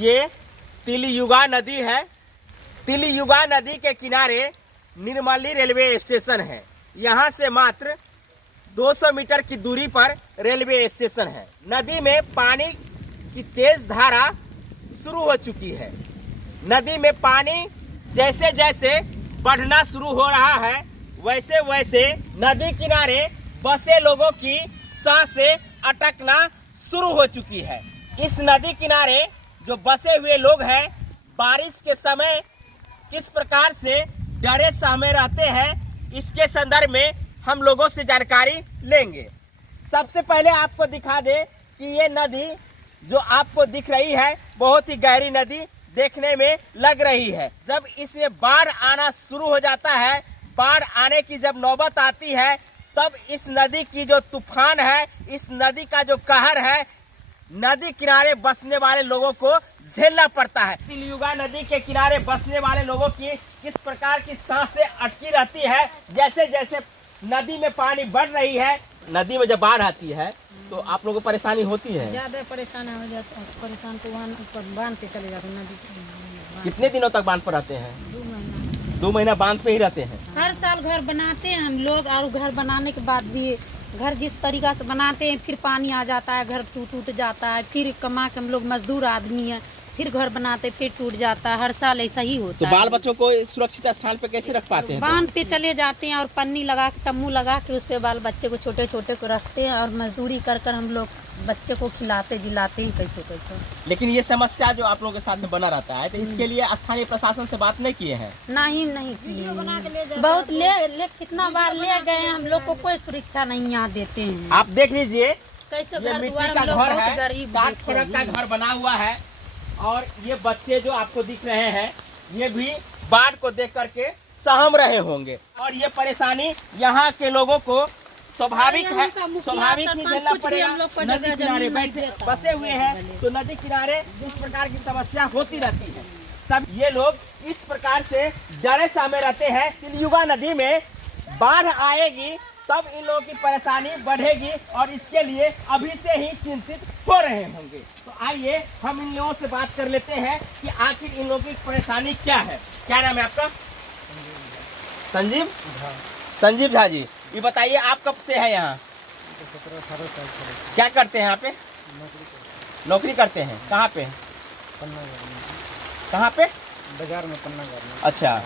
ये तिलयुगा नदी है। तिलयुगा नदी के किनारे निर्मली रेलवे स्टेशन है। यहाँ से मात्र 200 मीटर की दूरी पर रेलवे स्टेशन है। नदी में पानी की तेज धारा शुरू हो चुकी है। नदी में पानी जैसे जैसे बढ़ना शुरू हो रहा है, वैसे वैसे नदी किनारे बसे लोगों की सांसें अटकना शुरू हो चुकी है। इस नदी किनारे जो बसे हुए लोग हैं, बारिश के समय किस प्रकार से डरे सहमे रहते हैं, इसके संदर्भ में हम लोगों से जानकारी लेंगे। सबसे पहले आपको दिखा दे कि ये नदी जो आपको दिख रही है, बहुत ही गहरी नदी देखने में लग रही है। जब इसमें बाढ़ आना शुरू हो जाता है, बाढ़ आने की जब नौबत आती है, तब इस नदी की जो तूफान है, इस नदी का जो कहर है, नदी किनारे बसने वाले लोगों को झेलना पड़ता है। तिलयुगा नदी के किनारे बसने वाले लोगों की किस प्रकार की सांसें अटकी रहती है। जैसे जैसे नदी में पानी बढ़ रही है, नदी में जब बाढ़ आती है तो आप लोगों को परेशानी होती है। ज्यादा परेशान हो जाता है। परेशान तो वहाँ बांध पे चले जाते हैं नदी। कितने दिनों तक बांध पर रहते हैं? 2 महीना। 2 महीना बांध पे ही रहते हैं। हर साल घर बनाते हैं हम लोग, और घर बनाने के बाद भी घर जिस तरीका से बनाते हैं, फिर पानी आ जाता है, घर टूट जाता है। फिर कमा के हम लोग मजदूर आदमी है, फिर घर बनाते, फिर टूट जाता है। हर साल ऐसा ही होता है। तो बाल बच्चों को सुरक्षित स्थान पे कैसे रख पाते हैं? बांध पे चले जाते हैं और पन्नी लगा के, तम्बू लगा के उस पे बाल बच्चे को छोटे छोटे को रखते हैं, और मजदूरी कर कर हम लोग बच्चे को खिलाते जिलाते हैं कैसे कैसे। लेकिन ये समस्या जो आप लोगों के साथ में बना रहता है, तो इसके लिए स्थानीय प्रशासन से बात नहीं किए हैं? नहीं किए। बहुत ले कितना बार ले गए हैं, हम लोग को कोई सुरक्षा नहीं यहाँ देते हैं। आप देख लीजिए, कैसे ये घर मिट्टी द्वार का हम लोग घर बहुत है, गरीब टाट फड़क का घर बना हुआ है, और ये बच्चे जो आपको दिख रहे हैं, ये भी बाढ़ को देख करके सहम रहे होंगे। और ये परेशानी यहाँ के लोगों को स्वाभाविक है, स्वाभाविक ही झेलना पड़ेगा। नदी किनारे बैठे बसे हुए हैं, तो नदी किनारे इस प्रकार की समस्या होती रहती है। सब ये लोग इस प्रकार से डरे सहमे रहते हैं। तिलयुगा नदी में बाढ़ आएगी तब इन लोगों की परेशानी बढ़ेगी, और इसके लिए अभी से ही चिंतित हो रहे होंगे। तो आइए हम इन लोगों से बात कर लेते हैं कि आखिर इन लोगों की परेशानी क्या है। क्या नाम है आपका? संजीव। संजीव झा जी, ये बताइए आप कब से है यहाँ? 17-18 साल से। क्या करते हैं यहाँ पे? नौकरी करते हैं। कहाँ पे? पन्ना कहाँ पे? बाजार में, पन्ना घर में। अच्छा,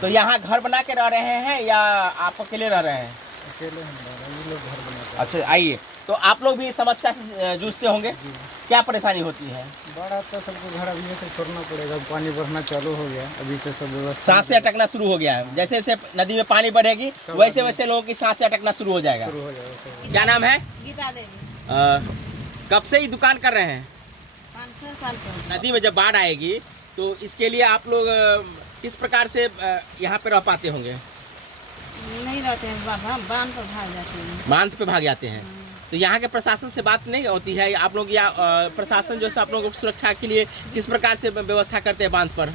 तो यहाँ घर बना के रह रहे हैं या आप अकेले रह रहे हैं? अकेले हम रह रहे हैं, ये लोग घर बनाते हैं। अच्छा, आइए, तो आप लोग भी इस समस्या से जूझते होंगे। क्या परेशानी होती है? बाढ़ आता है, सबको घर अभी से छोड़ना पड़ेगा। पानी बढ़ना चालू हो गया, अभी से सब व्यवस्था। सांसें अटकना शुरू हो गया है। जैसे जैसे नदी में पानी बढ़ेगी, वैसे वैसे लोगों की सांसें अटकना शुरू हो जाएगा। शुरू हो जाएगा। क्या नाम है? गीता देवी। कब से ही दुकान कर रहे हैं? 5-6 साल से। नदी में जब बाढ़ आएगी तो इसके लिए आप लोग किस प्रकार से यहाँ पे रह पाते होंगे? नहीं रहते हैं, बांध पर भाग जाते हैं। बांध पे भाग जाते हैं। तो यहाँ के प्रशासन से बात नहीं होती है? आप लोग या प्रशासन जो है आप लोगों को सुरक्षा के लिए किस प्रकार से व्यवस्था करते हैं बांध पर?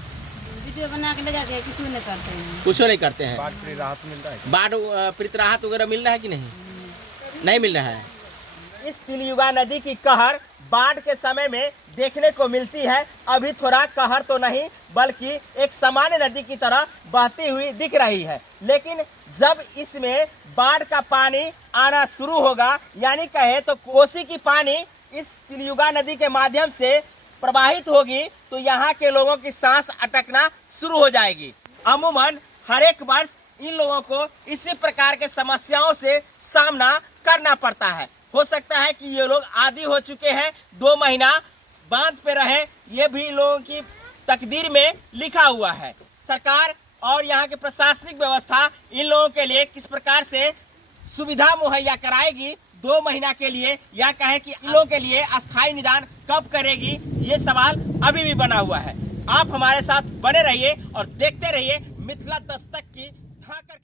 वीडियो बना के ले जाते हैं, कुछ नहीं करते हैं। कुछ नहीं करते हैं। बाढ़ पर राहत मिलता है? बाढ़ प्रति राहत वगैरह मिल रहा है कि नहीं? नहीं मिल रहा है। इस तिलयुगा नदी की कहर बाढ़ के समय में देखने को मिलती है। अभी थोड़ा कहर तो नहीं, बल्कि एक सामान्य नदी की तरह बहती हुई दिख रही है। लेकिन जब इसमें बाढ़ का पानी आना शुरू होगा, यानी कहे तो कोसी की पानी इस तिलयुगा नदी के माध्यम से प्रवाहित होगी, तो यहाँ के लोगों की सांस अटकना शुरू हो जाएगी। अमूमन हर एक वर्ष इन लोगों को इसी प्रकार के समस्याओं से सामना करना पड़ता है। हो सकता है कि ये लोग आदी हो चुके हैं, 2 महीना बांध पे रहे, ये भी लोगों की तकदीर में लिखा हुआ है। सरकार और यहाँ की प्रशासनिक व्यवस्था इन लोगों के लिए किस प्रकार से सुविधा मुहैया कराएगी 2 महीना के लिए, या कहें कि इन लोगों के लिए अस्थायी निदान कब करेगी, ये सवाल अभी भी बना हुआ है। आप हमारे साथ बने रहिए और देखते रहिए मिथिला दस्तक की धाकड़।